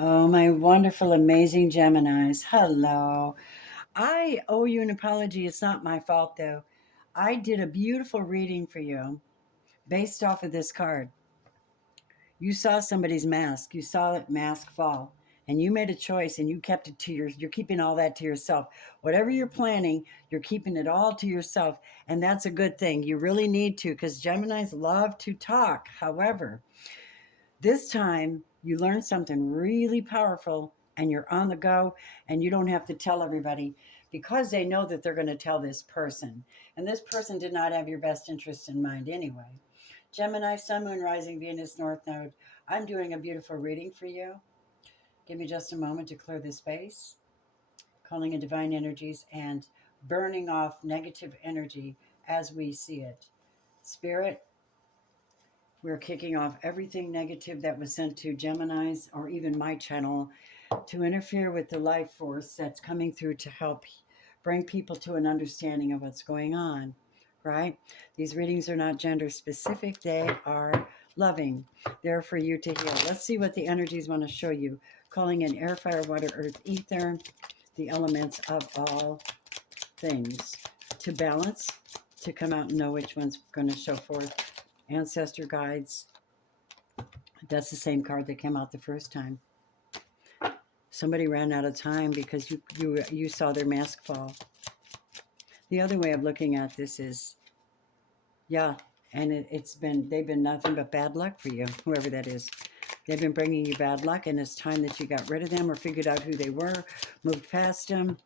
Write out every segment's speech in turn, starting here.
Oh, my wonderful, amazing Geminis. Hello. I owe you an apology. It's not my fault, though. I did a beautiful reading for you based off of this card. You saw somebody's mask, you saw that mask fall, and you made a choice and you kept it to you're keeping all that to yourself. Whatever you're planning, you're keeping it all to yourself. And that's a good thing. You really need to, because Geminis love to talk. However, this time you learn something really powerful and you're on the go and you don't have to tell everybody because they know that they're going to tell this person. And this person did not have your best interest in mind anyway. Gemini, Sun, Moon, Rising, Venus, North Node. I'm doing a beautiful reading for you. Give me just a moment to clear the space, calling in divine energies and burning off negative energy as we see it. Spirit, we're kicking off everything negative that was sent to Geminis or even my channel to interfere with the life force that's coming through to help bring people to an understanding of what's going on, right? These readings are not gender specific, they are loving. They're for you to heal. Let's see what the energies want to show you. Calling in air, fire, water, earth, ether, the elements of all things to balance, to come out and know which one's going to show forth. Ancestor guides. That's the same card that came out the first time. Somebody ran out of time because you saw their mask fall. The other way of looking at this is, yeah, and they've been nothing but bad luck for you, whoever that is. They've been bringing you bad luck, and it's time that you got rid of them or figured out who they were, moved past them,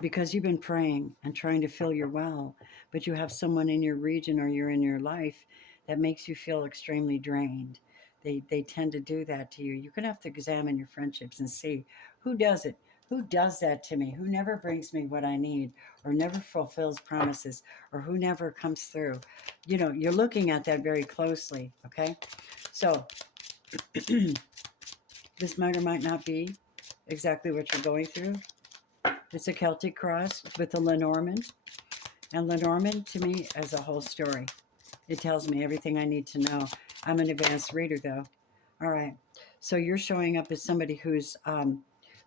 because you've been praying and trying to fill your well, but you have someone in your region or you're in your life that makes you feel extremely drained. They tend to do that to you. You're going to have to examine your friendships and see who does it. Who does that to me? Who never brings me what I need or never fulfills promises or who never comes through? You know, you're looking at that very closely, okay? So this might or might not be exactly what you're going through. It's a Celtic cross with a Lenormand. And Lenormand, to me, is a whole story. It tells me everything I need to know. I'm an advanced reader, though. All right. So you're showing up as somebody who's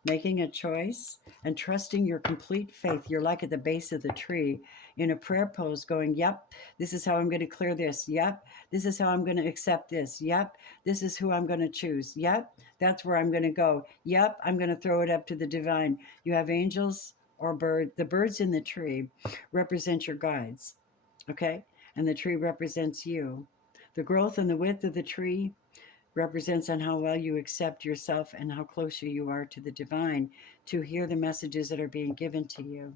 making a choice and trusting your complete faith. You're like at the base of the tree in a prayer pose going, yep, this is how I'm going to clear this. Yep, this is how I'm going to accept this. Yep, this is who I'm going to choose. Yep, that's where I'm going to go. Yep, I'm going to throw it up to the divine. You have angels or bird. The birds in the tree represent your guides, okay? And the tree represents you. The growth and the width of the tree represents on how well you accept yourself and how closer you are to the divine to hear the messages that are being given to you.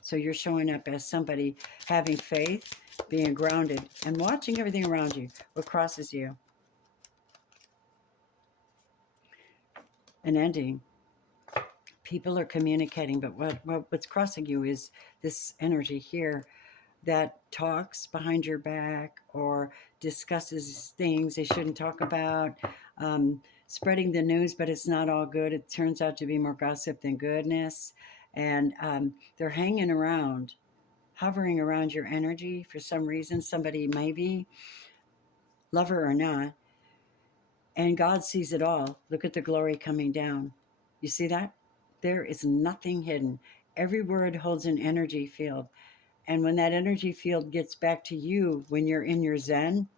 So you're showing up as somebody having faith, being grounded, and watching everything around you, what crosses you. An ending. People are communicating, but what's crossing you is this energy here that talks behind your back or discusses things they shouldn't talk about, spreading the news, but it's not all good. It turns out to be more gossip than goodness. And they're hanging around, hovering around your energy for some reason. Somebody maybe, lover or not. And God sees it all. Look at the glory coming down. You see that? There is nothing hidden. Every word holds an energy field. And when that energy field gets back to you, when you're in your Zen,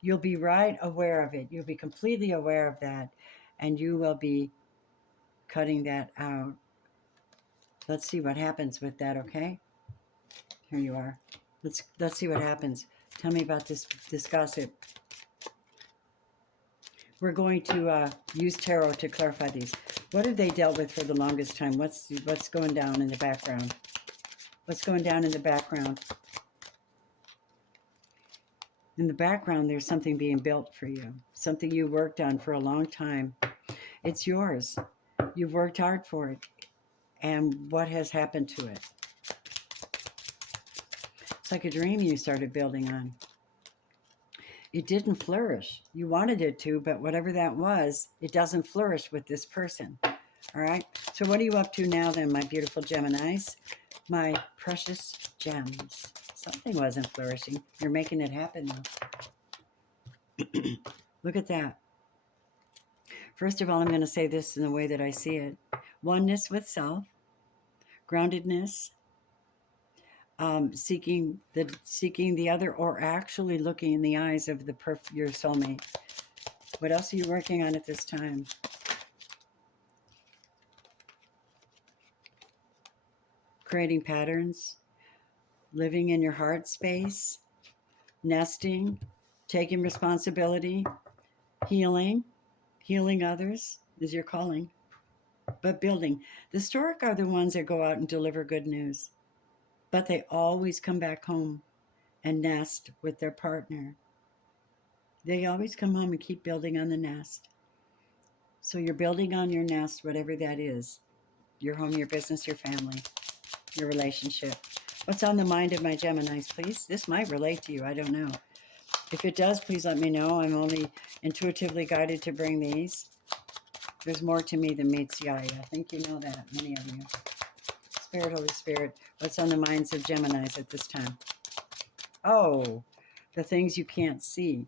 you'll be right aware of it. You'll be completely aware of that. And you will be cutting that out. Let's see what happens with that, okay? Here you are. Let's see what happens. Tell me about this gossip. We're going to use tarot to clarify these. What have they dealt with for the longest time? What's going down in the background? What's going down in the background? In the background, there's something being built for you, something you worked on for a long time. It's yours. You've worked hard for it. And what has happened to it? It's like a dream you started building on. It didn't flourish. You wanted it to, but whatever that was, it doesn't flourish with this person. All right? So what are you up to now then, my beautiful Geminis? My precious gems. Something wasn't flourishing. You're making it happen now. Look at that. First of all, I'm going to say this in the way that I see it. Oneness with self, groundedness, seeking the other, or actually looking in the eyes of your soulmate. What else are you working on at this time? Creating patterns, living in your heart space, nesting, taking responsibility, healing others is your calling. But building. The Stork are the ones that go out and deliver good news, but they always come back home and nest with their partner. They always come home and keep building on the nest. So you're building on your nest, whatever that is, your home, your business, your family, your relationship. What's on the mind of my Geminis, please? This might relate to you. I don't know. If it does, please let me know. I'm only intuitively guided to bring these. There's more to me than meets the eye. I think you know that, many of you. Spirit, Holy Spirit, what's on the minds of Geminis at this time? Oh, the things you can't see.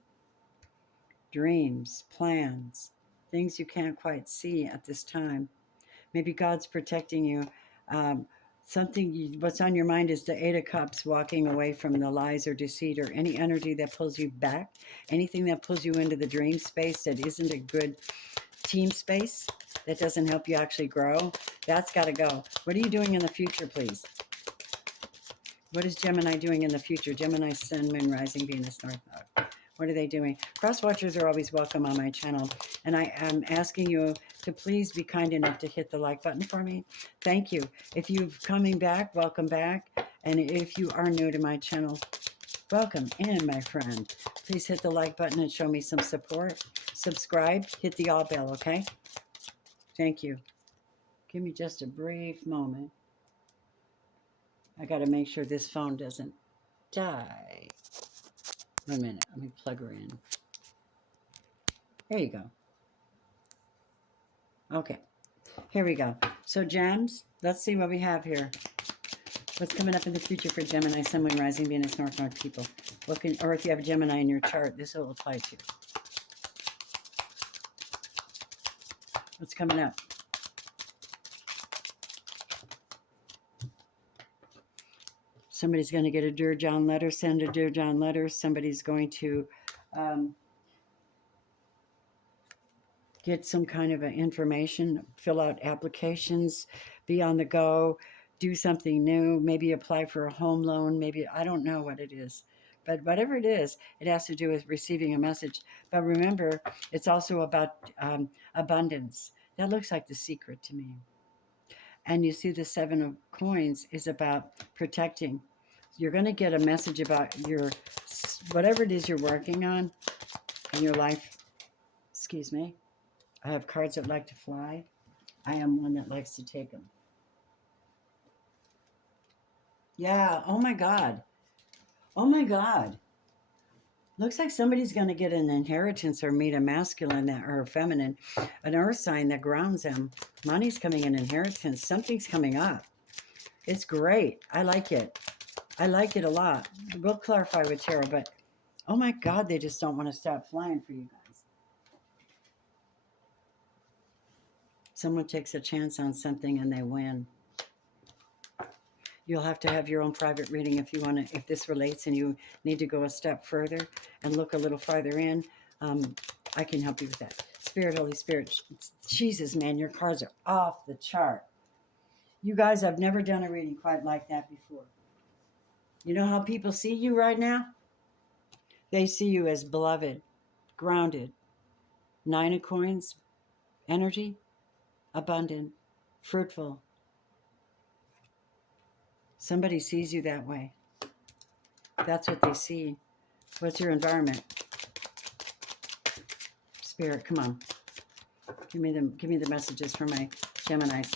Dreams, plans, things you can't quite see at this time. Maybe God's protecting you. What's on your mind is the Eight of Cups, walking away from the lies or deceit or any energy that pulls you back, anything that pulls you into the dream space that isn't a good team space, that doesn't help you actually grow. That's got to go. What are you doing in the future, please? What is Gemini doing in the future? Gemini, Sun, Moon, Rising, Venus, North Node. What are they doing? Cross watchers are always welcome on my channel. And I am asking you to please be kind enough to hit the like button for me. Thank you. If you're coming back, welcome back. And if you are new to my channel, welcome in, my friend. Please hit the like button and show me some support. Subscribe, hit the all bell, okay? Thank you. Give me just a brief moment. I got to make sure this phone doesn't die. 1 minute. Let me plug her in. There you go. Okay. Here we go. So, Gems, let's see what we have here. What's coming up in the future for Gemini, Sun, Moon, Rising, Venus, North Node people? Or if you have a Gemini in your chart, this will apply to you. What's coming up? Somebody's going to get a Dear John letter, send a Dear John letter. Somebody's going to get some kind of information, fill out applications, be on the go, do something new, maybe apply for a home loan, maybe, I don't know what it is. But whatever it is, it has to do with receiving a message. But remember, it's also about abundance. That looks like the secret to me. And you see the Seven of Coins is about protecting. You're going to get a message about your, whatever it is you're working on in your life. Excuse me. I have cards that like to fly. I am one that likes to take them. Yeah. Oh my God. Oh my God. Looks like somebody's going to get an inheritance or meet a masculine or feminine, an earth sign that grounds them. Money's coming in inheritance. Something's coming up. It's great. I like it. I like it a lot. We'll clarify with tarot, but oh my God, they just don't want to stop flying for you guys. Someone takes a chance on something and they win. You'll have to have your own private reading if you want to, if this relates and you need to go a step further and look a little farther in. I can help you with that. Spirit, Holy Spirit, Jesus, man, your cards are off the chart. You guys, I've never done a reading quite like that before. You know how people see you right now? They see you as beloved, grounded, Nine of Coins, energy, abundant, fruitful. Somebody sees you that way. That's what they see. What's your environment? Spirit, come on. Give me the messages for my Geminis.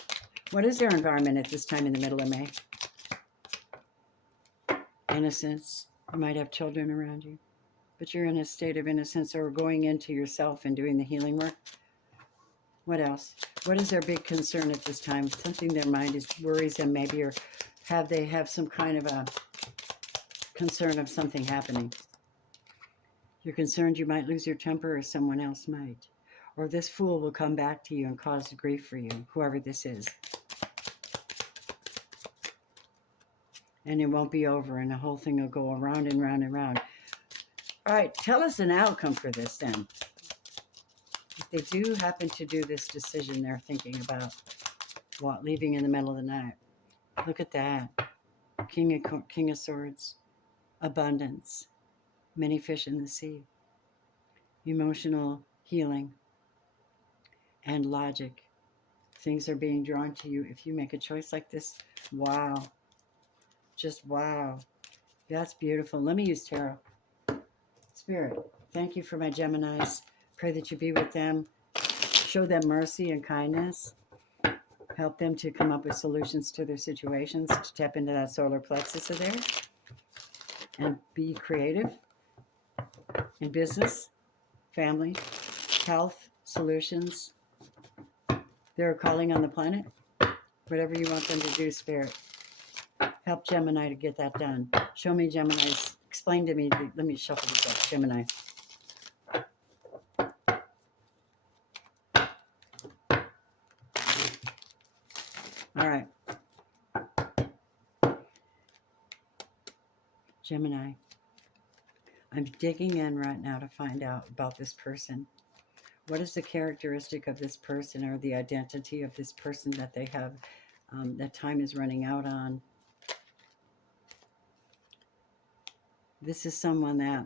What is their environment at this time in the middle of May? Innocence. You might have children around you, but you're in a state of innocence or going into yourself and doing the healing work. What else? What is their big concern at this time? Something their mind worries them maybe, or they have some kind of a concern of something happening. You're concerned you might lose your temper or someone else might. Or this fool will come back to you and cause grief for you, whoever this is. And it won't be over, and the whole thing will go around and round and round. All right, tell us an outcome for this then. If they do happen to do this decision they're thinking about, leaving in the middle of the night. Look at that. King of Swords. Abundance. Many fish in the sea. Emotional healing. And logic. Things are being drawn to you if you make a choice like this. Wow. Just wow. That's beautiful. Let me use tarot. Spirit, thank you for my Geminis. Pray that you be with them. Show them mercy and kindness. Help them to come up with solutions to their situations, to tap into that solar plexus of theirs. And be creative in business, family, health, solutions. They're calling on the planet. Whatever you want them to do, Spirit. Help Gemini to get that done. Show me Geminis. Explain to me. Let me shuffle this up. Gemini. All right. Gemini. I'm digging in right now to find out about this person. What is the characteristic of this person or the identity of this person that they have, that time is running out on? This is someone that,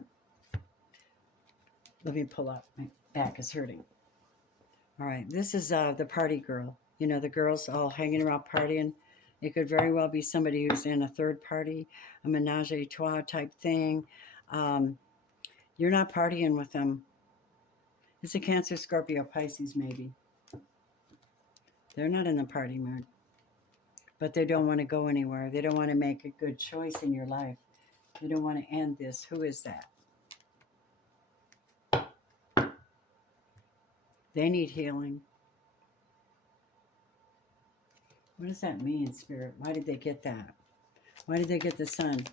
let me pull up, my back is hurting. All right, this is the party girl. You know, the girls all hanging around partying. It could very well be somebody who's in a third party, a menage a trois type thing. You're not partying with them. It's a Cancer, Scorpio, Pisces maybe. They're not in the party mood. But they don't want to go anywhere. They don't want to make a good choice in your life. They don't want to end this. Who is that? They need healing. What does that mean, Spirit? Why did they get that? Why did they get the Sun?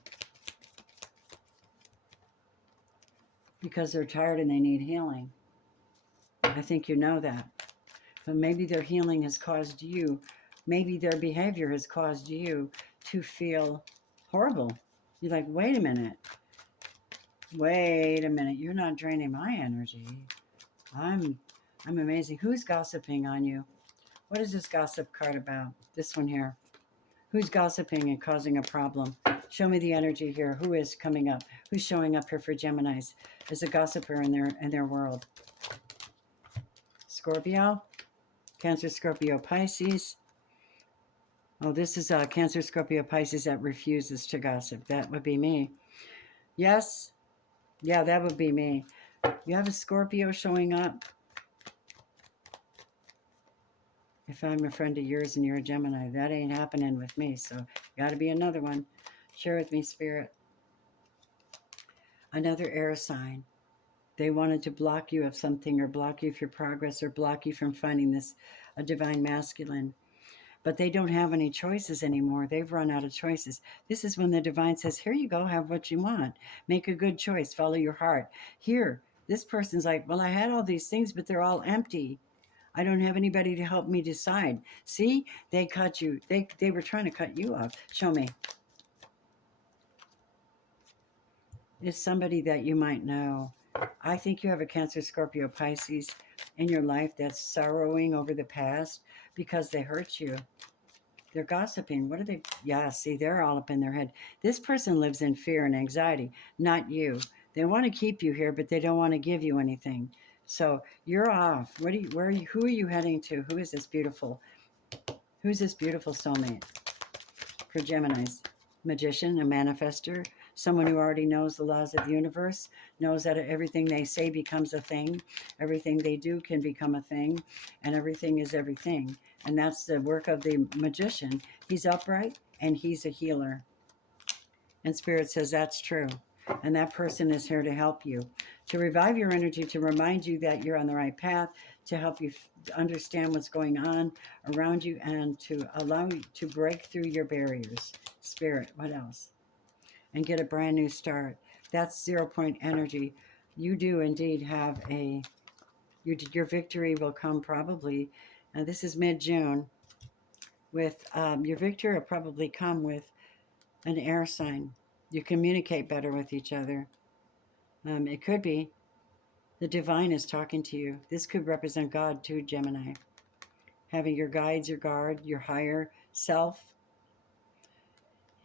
Because they're tired and they need healing. I think you know that. But maybe their healing has caused you, maybe their behavior has caused you to feel horrible. You're like, wait a minute. Wait a minute. You're not draining my energy. I'm amazing. Who's gossiping on you? What is this gossip card about? This one here. Who's gossiping and causing a problem? Show me the energy here. Who is coming up? Who's showing up here for Geminis as a gossiper in their world? Scorpio, Cancer, Scorpio, Pisces. Oh, this is Cancer, Scorpio, Pisces that refuses to gossip. That would be me. Yes. Yeah, that would be me. You have a Scorpio showing up. If I'm a friend of yours and you're a Gemini, that ain't happening with me. So got to be another one. Share with me, Spirit. Another air sign. They wanted to block you of something or block you of your progress or block you from finding this a divine masculine. But they don't have any choices anymore. They've run out of choices. This is when the divine says, here you go, have what you want. Make a good choice. Follow your heart. Here, this person's like, well, I had all these things, but they're all empty. I don't have anybody to help me decide. See, they cut you. They were trying to cut you off. Show me. It's somebody that you might know. I think you have a Cancer, Scorpio, Pisces in your life that's sorrowing over the past because they hurt you. They're gossiping. What are they? Yeah, see, they're all up in their head. This person lives in fear and anxiety, not you. They want to keep you here, but they don't want to give you anything. So you're off. Who are you heading to? Who's this beautiful soulmate for Geminis? Magician, a manifester, someone who already knows the laws of the universe, knows that everything they say becomes a thing, everything they do can become a thing, and everything is everything. And that's the work of the magician. He's upright and he's a healer. And Spirit says that's true. And that person is here to help you, to revive your energy, to remind you that you're on the right path, to help you understand what's going on around you, and to allow you to break through your barriers. Spirit, what else? And get a brand new start. That's 0 point energy. you do indeed have your victory will come probably, this is mid-June, with your victory will probably come with an air sign. You communicate better with each other. It could be the divine is talking to you. This could represent God too, Gemini. Having your guides, your guard, your higher self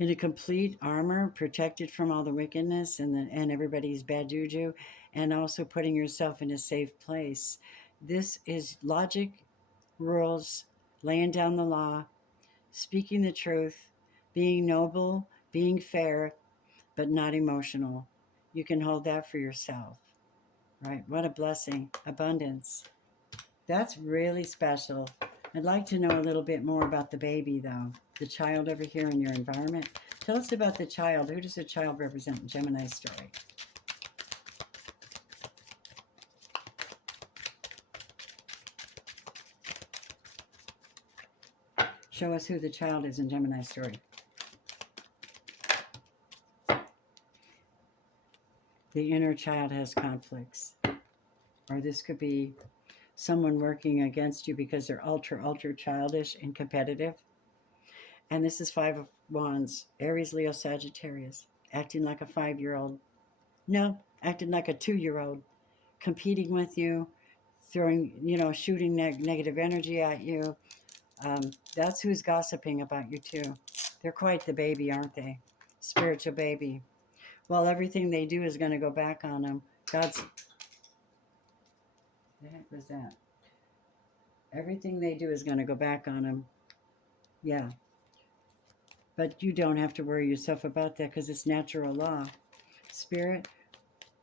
in a complete armor, protected from all the wickedness and everybody's bad juju, and also putting yourself in a safe place. This is logic, rules, laying down the law, speaking the truth, being noble, being fair, but not emotional. You can hold that for yourself, right? What a blessing. Abundance. That's really special. I'd like to know a little bit more about the baby, though. The child over here in your environment. Tell us about the child. Who does the child represent in Gemini's story? Show us who the child is in Gemini's story. The inner child has conflicts. Or this could be someone working against you because they're ultra childish and competitive. And this is Five of Wands, Aries, Leo, Sagittarius, acting like a 5-year-old. No, acting like a 2-year-old, competing with you, throwing, shooting negative energy at you. That's who's gossiping about you too. They're quite the baby, aren't they? Spiritual baby. Well, everything they do is going to go back on them. The heck was that? Everything they do is going to go back on them. Yeah. But you don't have to worry yourself about that because it's natural law. Spirit,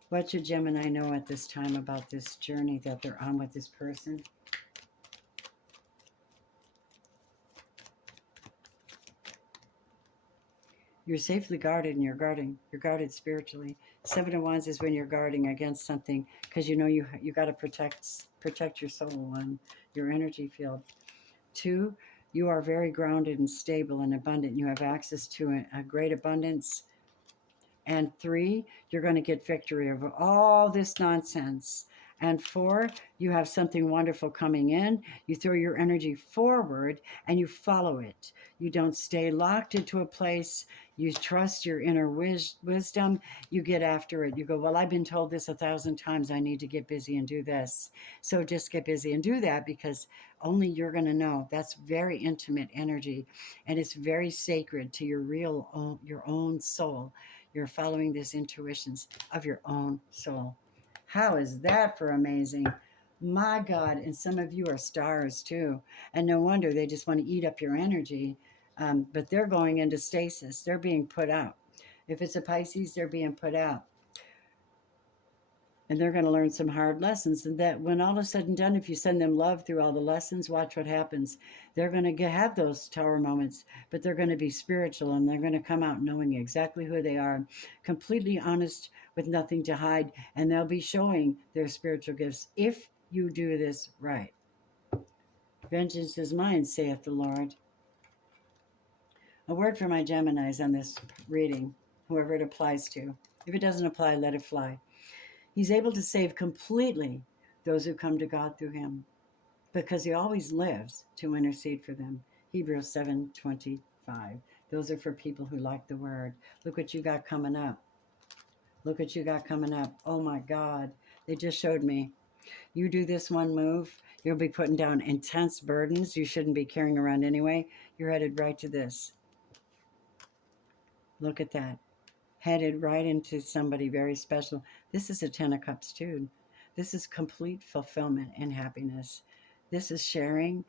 what should Gemini know at this time about this journey that they're on with this person? You're safely guarded and you're guarded spiritually. Seven of Wands is when you're guarding against something because you got to protect your soul and your energy field. 2, you are very grounded and stable and abundant. You have access to a great abundance. And 3, you're going to get victory over all this nonsense. And 4, you have something wonderful coming in. You throw your energy forward and you follow it. You don't stay locked into a place. You trust your inner wisdom. You get after it. You go, well, I've been told this 1,000 times. I need to get busy and do this. So just get busy and do that because only you're going to know. That's very intimate energy. And it's very sacred to your own soul. You're following these intuitions of your own soul. How is that for amazing? My God, and some of you are stars too. And no wonder they just want to eat up your energy. But they're going into stasis. They're being put out. If it's a Pisces, they're being put out. And they're going to learn some hard lessons. And that when all is said and done, if you send them love through all the lessons, watch what happens. They're going to have those tower moments, but they're going to be spiritual and they're going to come out knowing exactly who they are, completely honest with nothing to hide. And they'll be showing their spiritual gifts if you do this right. Vengeance is mine, saith the Lord. A word for my Geminis on this reading, whoever it applies to. If it doesn't apply, let it fly. He's able to save completely those who come to God through him because he always lives to intercede for them. Hebrews 7:25. Those are for people who like the word. Look what you got coming up. Look what you got coming up. Oh my God. They just showed me. You do this one move, you'll be putting down intense burdens you shouldn't be carrying around anyway. You're headed right to this. Look at that. Headed right into somebody very special. This is a 10 of Cups too. This is complete fulfillment and happiness. This is sharing,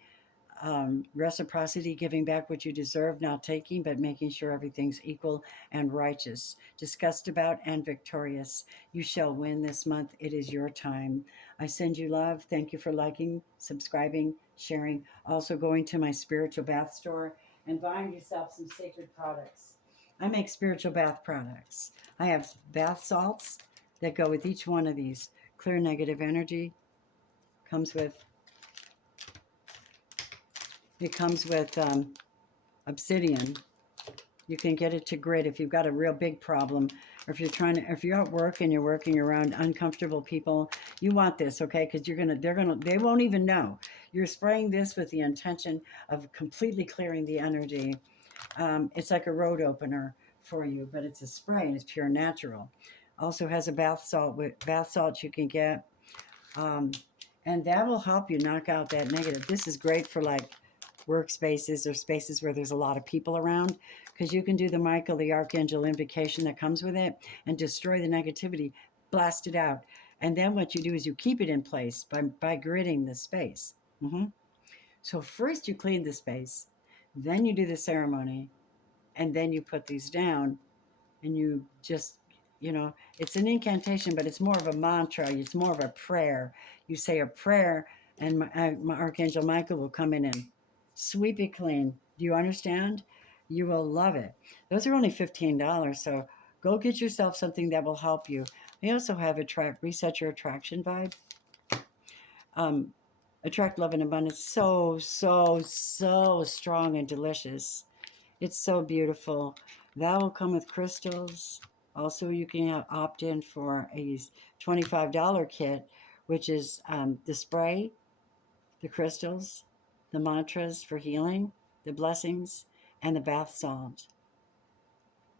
reciprocity, giving back what you deserve, not taking, but making sure everything's equal and righteous, discussed about and victorious. You shall win this month. It is your time. I send you love. Thank you for liking, subscribing, sharing. Also going to my spiritual bath store and buying yourself some sacred products. I make spiritual bath products. I have bath salts that go with each one of these. Clear negative energy. It comes with obsidian. You can get it to grit if you've got a real big problem or if you're at work and you're working around uncomfortable people, you want this, okay? Because they won't even know. You're spraying this with the intention of completely clearing the energy. It's like a road opener for you, but it's a spray and it's pure natural. Also has a bath salt you can get, um, and that will help you knock out that negative. This is great for like workspaces or spaces where there's a lot of people around, because you can do the Michael the Archangel invocation that comes with it and destroy the negativity, blast it out. And then what you do is you keep it in place by gridding the space. So first you clean the space, then you do the ceremony, and then you put these down, and you just, it's an incantation, but it's more of a mantra. It's more of a prayer. You say a prayer, and my Archangel Michael will come in and sweep it clean. Do you understand? You will love it. Those are only $15, so go get yourself something that will help you. I also have Reset Your Attraction Vibe. Attract Love and Abundance. So, so, so strong and delicious. It's so beautiful. That will come with crystals. Also, you can opt in for a $25 kit, which is the spray, the crystals, the mantras for healing, the blessings, and the bath salt,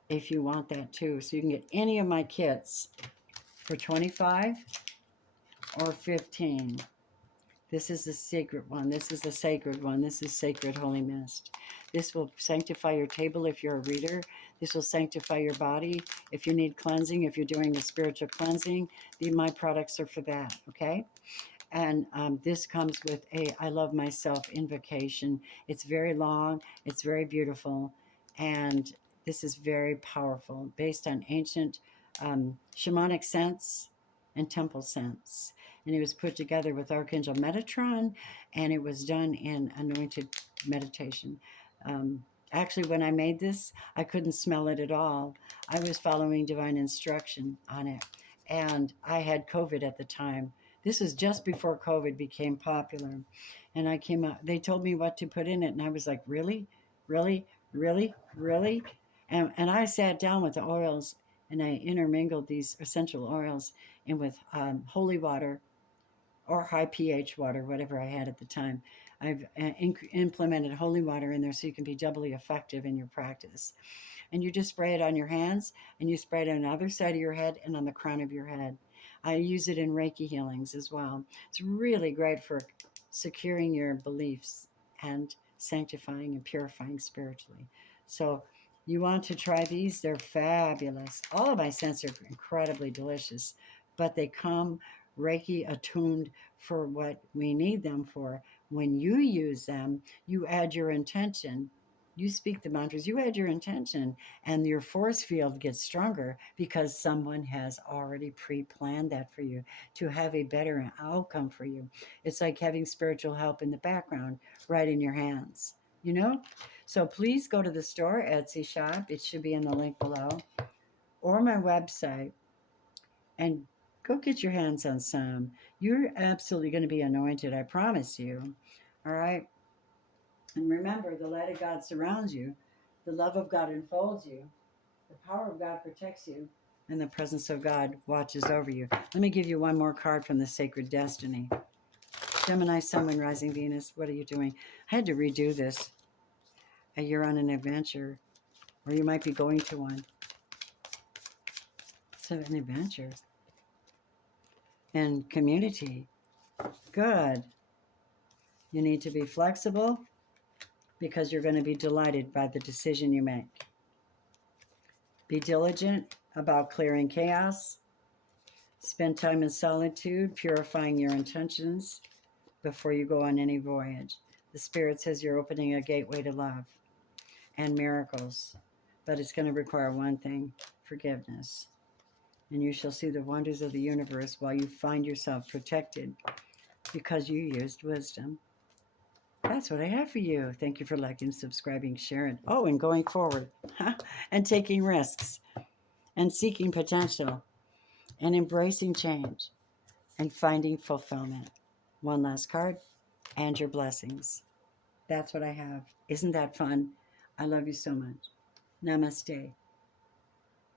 if you want that too. So you can get any of my kits for $25 or $15. This is the secret one. This is the sacred one. This is Sacred Holy Mist. This will sanctify your table if you're a reader. This will sanctify your body if you need cleansing, if you're doing a spiritual cleansing. My products are for that, okay? And this comes with a I Love Myself invocation. It's very long. It's very beautiful. And this is very powerful, based on ancient shamanic scents and temple scents. And it was put together with Archangel Metatron, and it was done in anointed meditation. Actually, when I made this, I couldn't smell it at all. I was following divine instruction on it. And I had COVID at the time. This was just before COVID became popular. And I came out, they told me what to put in it. And I was like, really? Really? Really? Really? And I sat down with the oils, and I intermingled these essential oils in with holy water or high pH water, whatever I had at the time. I've implemented holy water in there so you can be doubly effective in your practice. And you just spray it on your hands, and you spray it on the other side of your head and on the crown of your head. I use it in Reiki healings as well. It's really great for securing your beliefs and sanctifying and purifying spiritually. So you want to try these. They're fabulous. All of my scents are incredibly delicious, but they come Reiki attuned for what we need them for. When you use them, you add your intention. You speak the mantras, you add your intention, and your force field gets stronger because someone has already pre-planned that for you to have a better outcome for you. It's like having spiritual help in the background right in your hands, you know? So please go to the store, Etsy shop. It should be in the link below, or my website, and go get your hands on some. You're absolutely going to be anointed, I promise you. All right? And remember, the light of God surrounds you, the love of God enfolds you, the power of God protects you, and the presence of God watches over you. Let me give you one more card from the Sacred Destiny. Gemini, Sun, Moon, Rising, Venus, what are you doing? I had to redo this. You're on an adventure, or you might be going to one. It's an adventure. And community. Good. You need to be flexible because you're going to be delighted by the decision you make. Be diligent about clearing chaos. Spend time in solitude, purifying your intentions before you go on any voyage. The Spirit says you're opening a gateway to love and miracles, but it's going to require one thing: forgiveness. And you shall see the wonders of the universe while you find yourself protected because you used wisdom. That's what I have for you. Thank you for liking, subscribing, sharing. Oh, and going forward and taking risks and seeking potential and embracing change and finding fulfillment. One last card, and your blessings. That's what I have. Isn't that fun? I love you so much. Namaste.